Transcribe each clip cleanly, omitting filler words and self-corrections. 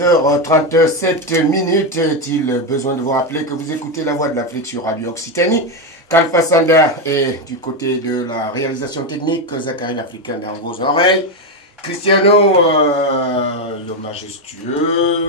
15h37. Est-il besoin de vous rappeler que vous écoutez La Voix de l'Afrique sur Radio Occitanie? Kalfa Sanda est du côté de la réalisation technique, Zachary l'Africain dans vos oreilles. Cristiano, le majestueux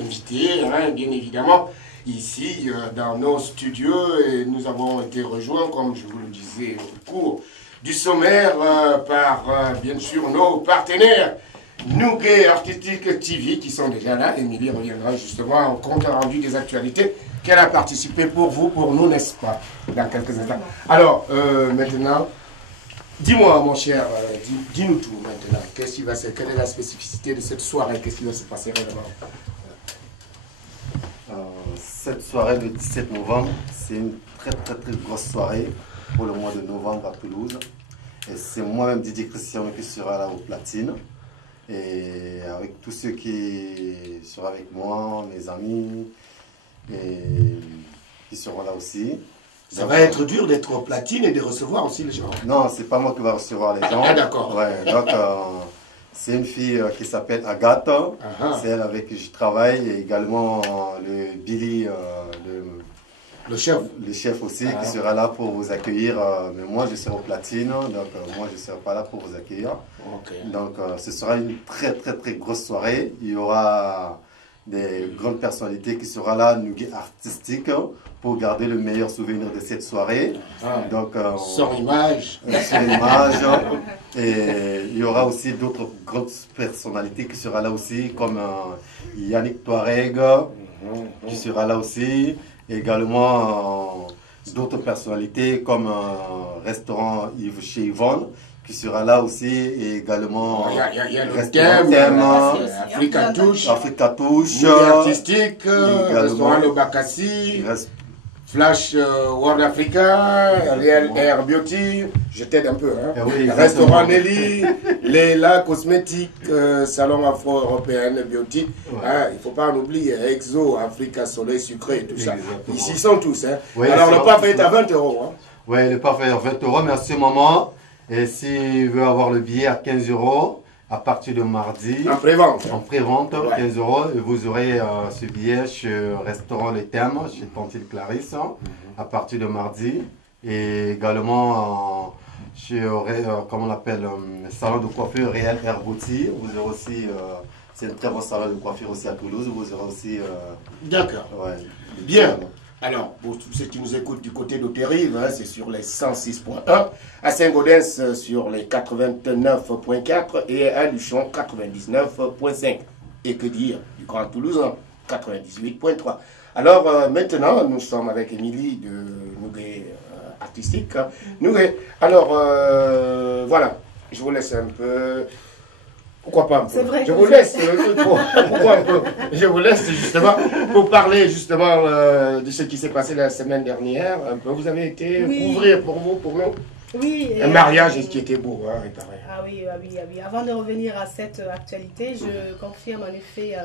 invité, bien évidemment, ici dans nos studios. Et nous avons été rejoints, comme je vous le disais au cours du sommaire, par bien sûr nos partenaires. Nougué Artistique TV qui sont déjà là. Émilie reviendra justement en compte rendu des actualités qu'elle a participé pour vous, pour nous, n'est-ce pas, dans quelques instants. Alors, maintenant, dis-moi, mon cher, dis-nous tout maintenant. Quelle est la spécificité de cette soirée? Qu'est-ce qui va se passer réellement? Cette soirée du 17 novembre, c'est une très grosse soirée pour le mois de novembre à Toulouse. Et c'est moi-même, Didier Cristiano, qui sera là au platine. Et avec tous ceux qui seront avec moi, mes amis, et qui seront là aussi. Ça va être dur d'être au platine et de recevoir aussi les gens. Non, c'est pas moi qui va recevoir les gens. Ah d'accord. Ouais, donc c'est une fille qui s'appelle Agathe. C'est elle avec qui je travaille. Et également le Billy, le chef aussi, qui sera là pour vous accueillir. Mais moi, je serai au platine, donc moi, je ne serai pas là pour vous accueillir. Donc, ce sera une très grosse soirée. Il y aura des grandes personnalités qui seront là, Nougué Artistique, pour garder le meilleur souvenir de cette soirée. Donc, sans image. Sans image. Et il y aura aussi d'autres grandes personnalités qui seront là aussi, comme Yannick Touareg, qui sera là aussi. Également d'autres personnalités comme restaurant Yves chez Yvonne qui sera là aussi, et également il y a le thème Africa Touche, artistique, restaurant Le Bakassi, Flash World Africa, Real Air Beauty, je t'aide un peu, oui, restaurant Nelly, Leila Cosmétique, Salon Afro-Européen Beauty, il ne faut pas en oublier, Exo, Africa Soleil Sucré et tout ça. Ici ils sont tous. Oui, alors le parfait est à 20 €. Oui, le parfait est à 20 €, merci maman. Et s'il veut avoir le billet à 15 € à partir de mardi. En prévente. En prévente, 15 €. Et vous aurez ce billet chez Restaurant Les Thèmes, chez Tantine Clarisse, à partir de mardi. Et également chez, comment on l'appelle, salon de coiffure Real Air Beauty. Vous aurez aussi, c'est un très bon salon de coiffure aussi à Toulouse. Vous aurez aussi. D'accord. Ouais, bien. Alors, pour tous ceux qui nous écoutent du côté d'Auterive, c'est sur les 106.1, à Saint-Gaudens sur les 89.4 et à Luchon 99.5. Et que dire du Grand Toulouse 98.3. Alors, maintenant, nous sommes avec Émilie de Nougué Artistique. Nougué, alors, voilà, je vous laisse un peu... Pourquoi pas un peu? Vrai, je vous laisse pourquoi un peu? Je vous laisse justement pour parler justement de ce qui s'est passé la semaine dernière. Un peu, vous avez été couvrir pour vous, pour nous. Oui. Un mariage qui était beau, il paraît. Ah oui. Avant de revenir à cette actualité, je confirme en effet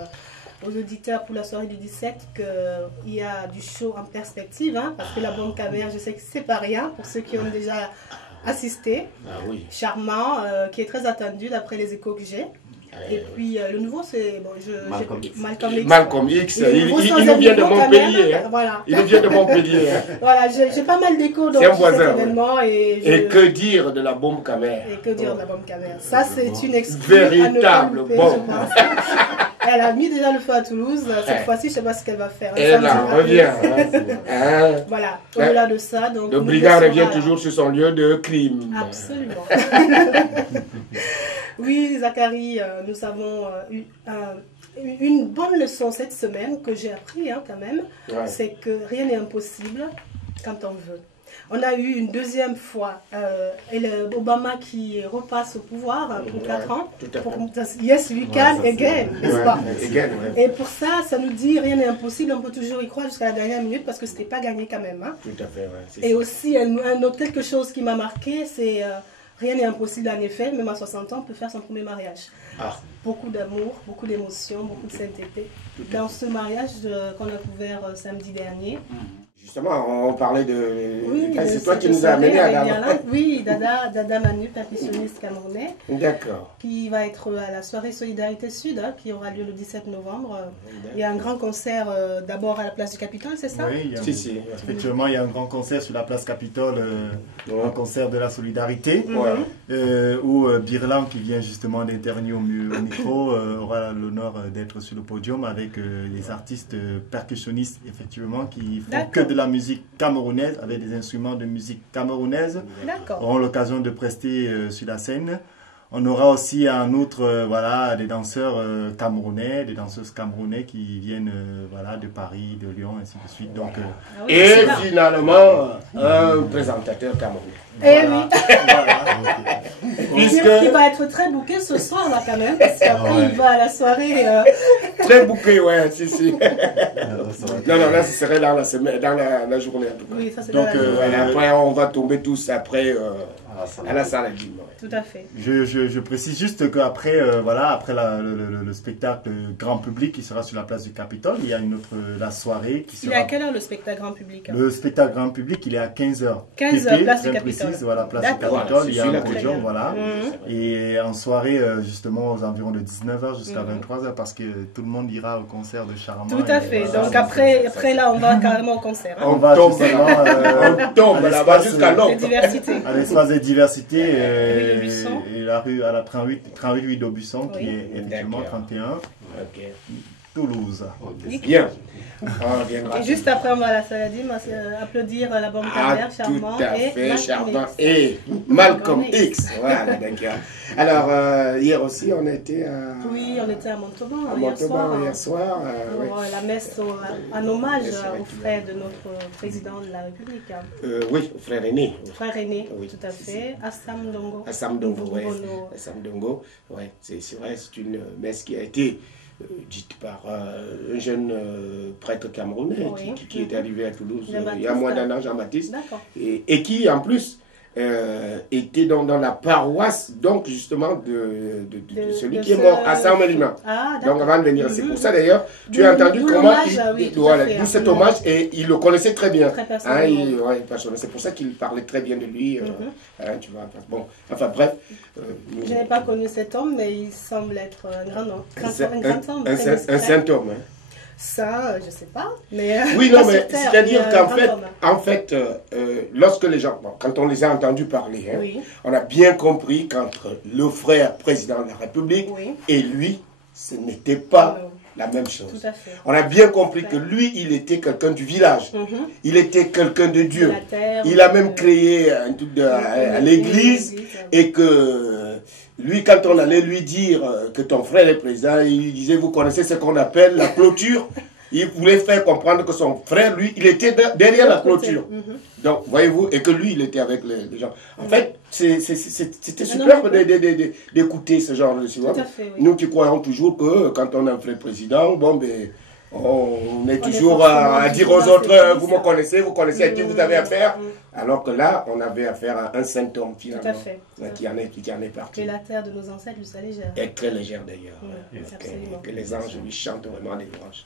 aux auditeurs pour la soirée du 17 qu'il y a du show en perspective, parce que la bombe caméra, je sais que c'est pas rien pour ceux qui ont déjà assisté. Charmant, qui est très attendu d'après les échos que j'ai. Et puis le nouveau, c'est Malcolm X. Il nous vient de Montpellier. Voilà. Il nous vient de Montpellier. Voilà, j'ai pas mal d'échos dans cet événement. Et que dire de la bombe caméra? Et que dire de la bombe caméra? Ça, c'est une excuse. Véritable bombe. Elle a mis déjà le feu à Toulouse. Cette fois-ci, je ne sais pas ce qu'elle va faire. Elle revient. Voilà. Au-delà de ça, donc le brigand revient toujours sur son lieu de crime. Absolument. Oui, Zachary, nous avons eu une bonne leçon cette semaine que j'ai appris quand même. C'est que rien n'est impossible quand on veut. On a eu une deuxième fois Obama qui repasse au pouvoir pour 4 ans. Yes, we can again, n'est-ce pas? Et pour ça, ça nous dit rien n'est impossible. On peut toujours y croire jusqu'à la dernière minute parce que ce n'était pas gagné quand même. Tout à fait, et aussi, un autre quelque chose qui m'a marqué, c'est rien n'est impossible en effet. Même à 60 ans, on peut faire son premier mariage. Beaucoup d'amour, beaucoup d'émotions, beaucoup de sainteté. Dans ce mariage qu'on a couvert samedi dernier, Justement, on parlait de... Oui, c'est toi qui nous as amené à Dada. Oui, Dada Manu, percussionniste camerounais. D'accord. Qui va être à la soirée Solidarité Sud, qui aura lieu le 17 novembre. Il y a un grand concert d'abord à la place du Capitole, c'est ça? Oui, effectivement, il y a un grand concert sur la place Capitole, un concert de la Solidarité, où Birlan, qui vient justement d'intervenir au micro, aura l'honneur d'être sur le podium avec les artistes percussionnistes, effectivement, qui font que de la musique camerounaise, avec des instruments de musique camerounaise, auront l'occasion de prester sur la scène. On aura aussi en outre des danseurs camerounais, des danseuses camerounais qui viennent de Paris, de Lyon, ainsi de suite. Donc, et finalement, un présentateur camerounais. Eh oui. Qui va être très bouqué ce soir là quand même, parce qu'après il va à la soirée. Très bouqué, ouais, si. Non, là ce serait dans la semaine, dans la journée en tout cas. Oui, ça c'est dans la journée. Après on va tomber tous après à la salle. Tout à fait. Je précise juste qu'après après le spectacle grand public qui sera sur la place du Capitole, il y a la soirée qui sera... Il est à quelle heure le spectacle grand public? Le spectacle grand public, il est à 15h. 15h, place du Capitole. Voilà, place du Capitole, il y a un podium, Et en soirée, justement, aux environs de 19h jusqu'à 23h, parce que tout le monde ira au concert de Charmant. Tout à fait. Donc après là, on va carrément au concert. On va justement... on tombe là-bas jusqu'à l'autre. À l'espace des diversités. Et la rue à la 38 d'Aubusson, qui est effectivement 31, Toulouse. Bien. Et juste après, on va à la Saladine applaudir la bombe carrière, Charmant et Malcolm X. Voilà, d'accord. Alors, hier aussi, on était à... Oui, on était à Montauban, hier soir. Pour la messe en hommage au frère de notre président de la République. Oui, au frère aîné. Frère aîné, tout à fait. Assam Dongo. Assam Dongo, oui. C'est vrai, c'est une messe qui a été... dite par un jeune prêtre camerounais qui est arrivé à Toulouse il y a moins d'un an, Jean-Baptiste, et qui en plus était dans la paroisse donc justement de celui qui est mort à Saint-Méliman. Donc avant de venir, c'est pour ça d'ailleurs, tu as entendu comment d'où cet hommage, et il le connaissait très bien. C'est pour ça qu'il parlait très bien de lui. Tu vois, bon, enfin bref. Je n'ai pas connu cet homme, mais il semble être un grand homme. Un saint homme. Ça, je ne sais pas. Mais oui, non, mais c'est-à-dire qu'en fait, lorsque les gens, quand on les a entendus parler, on a bien compris qu'entre le frère président de la République et lui, ce n'était pas la même chose. Tout à fait. On a bien compris que lui, il était quelqu'un du village. Il était quelqu'un de Dieu. Il a même créé un truc à l'église, et que lui, quand on allait lui dire que ton frère est président, il disait, vous connaissez ce qu'on appelle la clôture. Il voulait faire comprendre que son frère, lui, il était derrière la clôture. Donc, voyez-vous, et que lui, il était avec les gens. En fait, c'était superbe d'écouter ce genre de choses. Nous qui croyons toujours que quand on a un frère président, bon, ben, on est toujours à dire aux autres, vous me connaissez, vous connaissez à qui vous avez affaire. Alors que là, on avait affaire à un saint homme, finalement, qui en est parti. Et la terre de nos ancêtres lui soit légère. Et très légère, d'ailleurs. Que les anges lui chantent vraiment des louanges.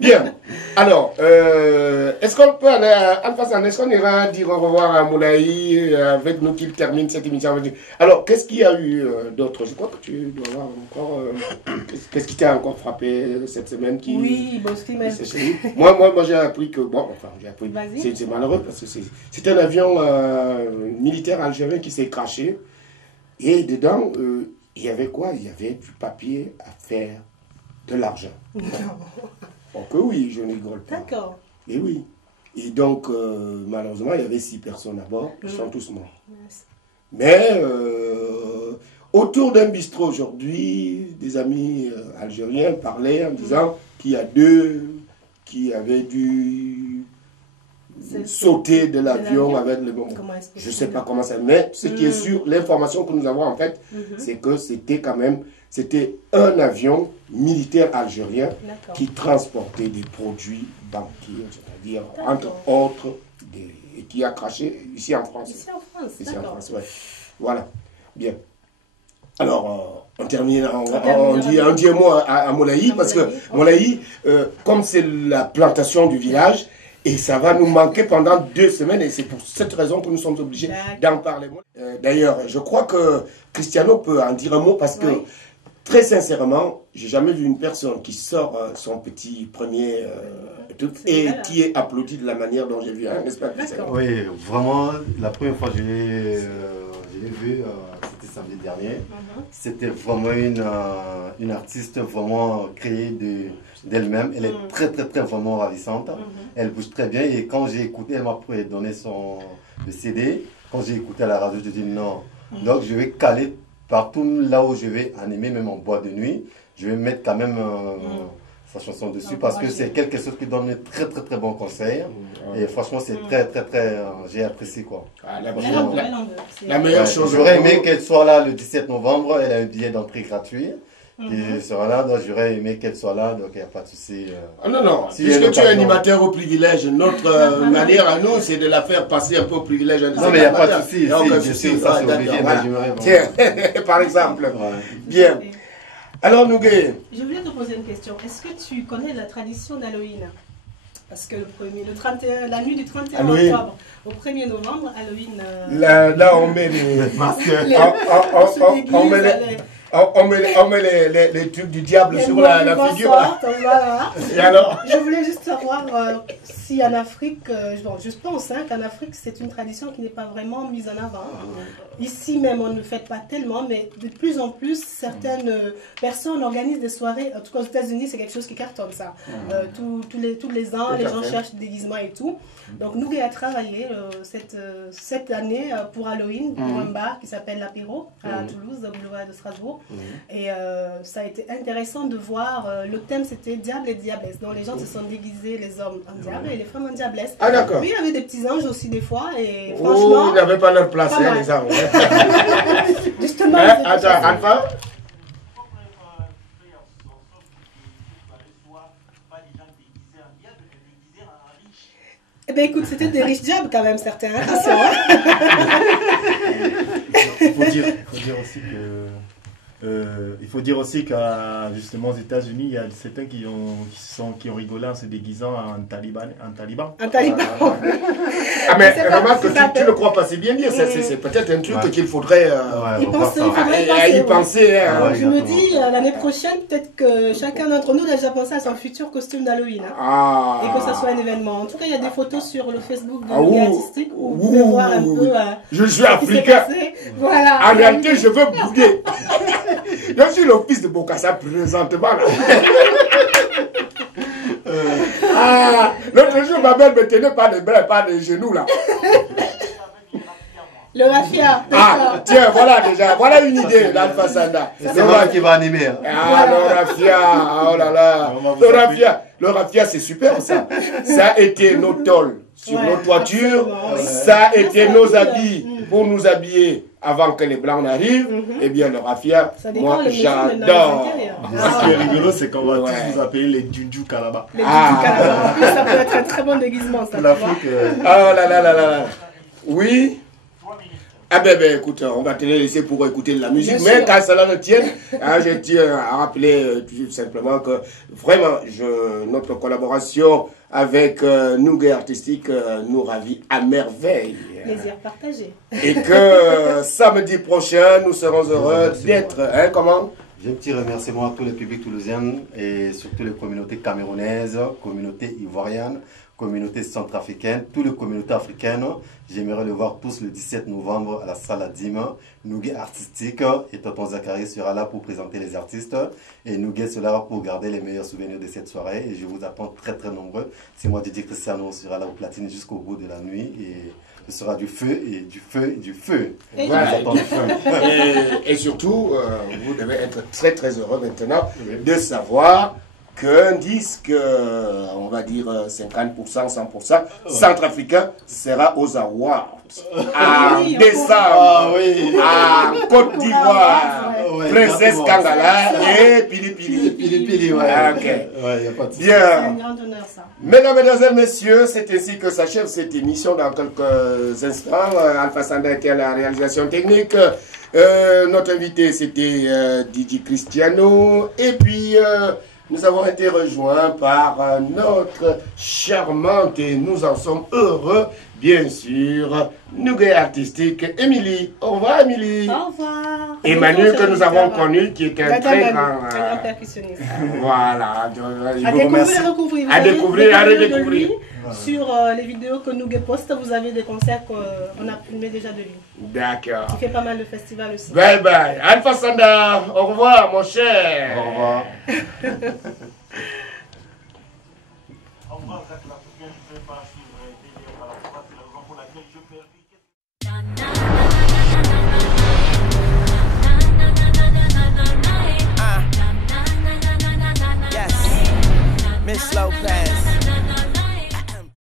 Bien. Alors, est-ce qu'on peut aller en face, est-ce qu'on ira dire au revoir à Moulaï avec nous qu'il termine cette émission? Alors, qu'est-ce qu'il y a eu d'autre? Je crois que tu dois avoir encore... qu'est-ce qui t'a encore frappé cette semaine Oui, bon, moi j'ai appris que... Bon, enfin, j'ai appris... C'est malheureux parce que c'est un avion militaire algérien qui s'est crashé. Et dedans, il y avait quoi? Il y avait du papier à faire de l'argent. Donc oui, je ne rigole pas. D'accord. Et oui. Et donc, malheureusement, il y avait 6 personnes à bord. Ils sont tous morts. Mais, autour d'un bistrot aujourd'hui, des amis algériens parlaient en disant qu'il y a 2 qui avaient dû sauter de l'avion avec le bombe. Je ne sais pas comment ça... Mais ce qui est sûr, l'information que nous avons en fait, c'est que c'était quand même... C'était un avion militaire algérien qui transportait des produits banquiers, c'est-à-dire, entre autres, et qui a craché ici en France. Ici en France, ici en France, ouais. Voilà, bien. Alors, on termine, on dit un mot à Moulaï, parce que Moulaï, comme c'est la plantation du village, Et ça va nous manquer pendant 2 semaines et c'est pour cette raison que nous sommes obligés d'en parler. D'ailleurs, je crois que Cristiano peut en dire un mot parce que, très sincèrement, j'ai jamais vu une personne qui sort son petit premier truc et qui est applaudi de la manière dont j'ai vu, n'est-ce pas, Cristiano? Oui, vraiment, la première fois que je l'ai vu, c'était samedi dernier. C'était vraiment une artiste vraiment créée d'elle-même. Elle est très, très, très vraiment ravissante. Elle bouge très bien. Et quand j'ai écouté, elle m'a donné le CD. Quand j'ai écouté à la radio, je dis non. Donc, je vais caler partout là où je vais animer, même en boîte de nuit. Je vais mettre quand même sa chanson dessus parce que c'est quelque chose qui donne un très, très, très bon conseil. Et franchement, c'est très, très, très... j'ai apprécié, quoi. La meilleure chose... J'aurais aimé qu'elle soit là le 17 novembre. Elle a un billet d'entrée gratuit. Elle sera là, donc j'aurais aimé qu'elle soit là, donc il n'y a pas de souci. Non, non, si puisque tu es animateur au privilège, notre manière à nous, c'est de la faire passer un peu au privilège. Non, mais il n'y a pas de souci, ça c'est obligé, tiens, par exemple. Bien. Alors, Nougué. Je voulais te poser une question. Est-ce que tu connais la tradition d'Halloween? Parce que la nuit du 31 octobre au 1er novembre, Halloween... Là, on met les masques. On met les trucs du diable sur la figure. Voilà. Et alors? Je voulais juste savoir si en Afrique, je pense qu'en Afrique, c'est une tradition qui n'est pas vraiment mise en avant. Ici même, on ne le fait pas tellement, mais de plus en plus, certaines personnes organisent des soirées. En tout cas, aux États-Unis, c'est quelque chose qui cartonne ça. Tous les ans, les gens cherchent des déguisements et tout. Donc, Nougué a travaillé cette année pour Halloween, pour un bar qui s'appelle l'Apéro à Toulouse, au boulevard de Strasbourg. Et ça a été intéressant de voir, le thème c'était Diable et Diablesse. Donc les gens se sont déguisés, les hommes en diable et les femmes en diablesse. Ah d'accord. Puis il y avait des petits anges aussi des fois et franchement... ils n'avaient pas leur place, les anges. Justement, attends, Alpha. Eh bien écoute, c'était des riches diables quand même, certains. Attention. Il faut dire aussi qu'à justement aux États-Unis, il y a certains qui ont rigolé en se déguisant en taliban. Un taliban. Ah mais remarque que tu ne crois pas, c'est bien dire, c'est peut-être un truc qu'il faudrait y penser. Je me dis, l'année prochaine, peut-être que chacun d'entre nous a déjà pensé à son futur costume d'Halloween. Et que ça soit un événement. En tout cas, il y a des photos sur le Facebook de Nougué Artistique où vous pouvez voir un peu je suis africain. Voilà. En réalité, je veux bouger. Je suis le fils de Bokassa présentement. L'autre jour, ma mère me tenait par les bras, par les genoux là. Le raffia. Tiens, voilà déjà, voilà une idée d'Alpha Sanda. C'est moi qui va animer. Le raffia, oh là là. Le raffia, c'est super ça. Ça a été nos tôles sur nos toitures. Ça a été nos habits pour nous habiller avant que les blancs n'arrivent. Eh bien, le raffia, moi j'adore. Ce qui est rigolo, c'est qu'on va tous vous appeler les Djundju Kalaba. Les Djundju Kalaba. En plus, ça peut être un très bon déguisement, ça. L'Afrique. Oh là là là là. Oui. Ah ben écoute, on va te laisser pour écouter de la musique, mais quand cela ne tienne, je tiens à rappeler tout simplement que vraiment, notre collaboration avec Nougué Artistique nous ravit à merveille. Plaisir partagé. Et que samedi prochain, nous serons heureux d'être, comment? J'ai un petit remerciement à tous les publics toulousiens et surtout les communautés camerounaises, communautés ivoiriennes, communauté centrafricaine, toutes les communautés africaines. J'aimerais les voir tous le 17 novembre à la salle à Dîmes. Nougué Artistique et Tonton Zachary sera là pour présenter les artistes. Et Nougué sera là pour garder les meilleurs souvenirs de cette soirée. Et je vous attends très très nombreux. C'est moi, Didier Cristiano, sera là au platine jusqu'au bout de la nuit. Et ce sera du feu et du feu et du feu. Et, voilà. Et surtout, vous devez être très très heureux maintenant de savoir qu'un disque, on va dire 50%, 100%, centrafricain sera aux Awards en décembre à Côte d'Ivoire, Princesse Kangala et Pili Pili. Pili, ouais. Y a pas de bien. Mesdames, Mesdemoiselles, Messieurs, c'est ainsi que s'achève cette émission dans quelques instants. Alpha Sanda était à la réalisation technique. Notre invité, c'était Didier Cristiano. Et puis... nous avons été rejoints par notre charmante, et nous en sommes heureux, bien sûr, nougat artistique, Émilie. Au revoir, Émilie. Au revoir. Et Manu, que nous avons connu, qui est un très grand... Un percussionniste. Voilà. À découvrir, à redécouvrir. Sur les vidéos que Nougat poste, vous avez des concerts qu'on a filmés déjà de lui. D'accord. Il fait pas mal de festivals aussi. Bye bye. Alpha Sanda, au revoir, mon cher. Au revoir.